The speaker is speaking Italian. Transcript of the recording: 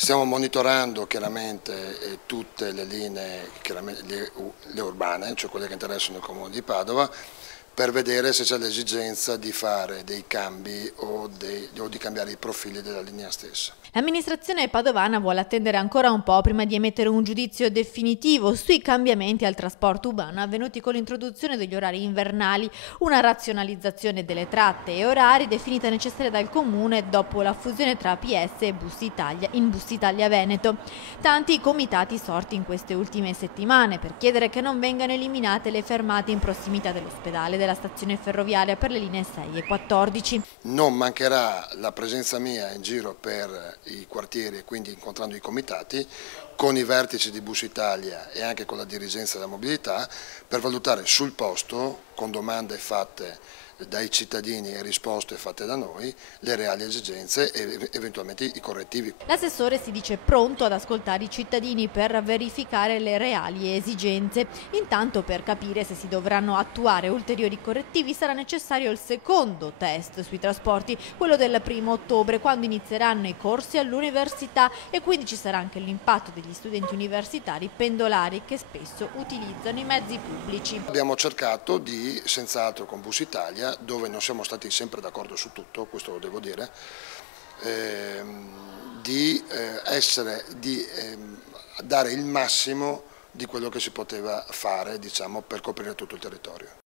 Stiamo monitorando chiaramente tutte le linee, le urbane, cioè quelle che interessano il Comune di Padova, per vedere se c'è l'esigenza di fare dei cambi o di cambiare i profili della linea stessa. L'amministrazione padovana vuole attendere ancora un po' prima di emettere un giudizio definitivo sui cambiamenti al trasporto urbano avvenuti con l'introduzione degli orari invernali, una razionalizzazione delle tratte e orari definita necessaria dal Comune dopo la fusione tra APS e Bus Italia in Bus Italia Veneto. Tanti i comitati sorti in queste ultime settimane per chiedere che non vengano eliminate le fermate in prossimità dell'ospedale della stazione ferroviaria per le linee 6 e 14. Non mancherà la presenza mia in giro per i quartieri e quindi incontrando i comitati con i vertici di Bus Italia e anche con la dirigenza della mobilità per valutare sul posto, con domande fatte dai cittadini e risposte fatte da noi, le reali esigenze e eventualmente i correttivi. L'assessore si dice pronto ad ascoltare i cittadini per verificare le reali esigenze. Intanto, per capire se si dovranno attuare ulteriori correttivi sarà necessario il secondo test sui trasporti, quello del 1° ottobre, quando inizieranno i corsi all'università, e quindi ci sarà anche l'impatto degli studenti universitari pendolari che spesso utilizzano i mezzi pubblici. Abbiamo cercato di, senz'altro con Bus Italia, dove non siamo stati sempre d'accordo su tutto, questo lo devo dire, di dare il massimo di quello che si poteva fare, diciamo, per coprire tutto il territorio.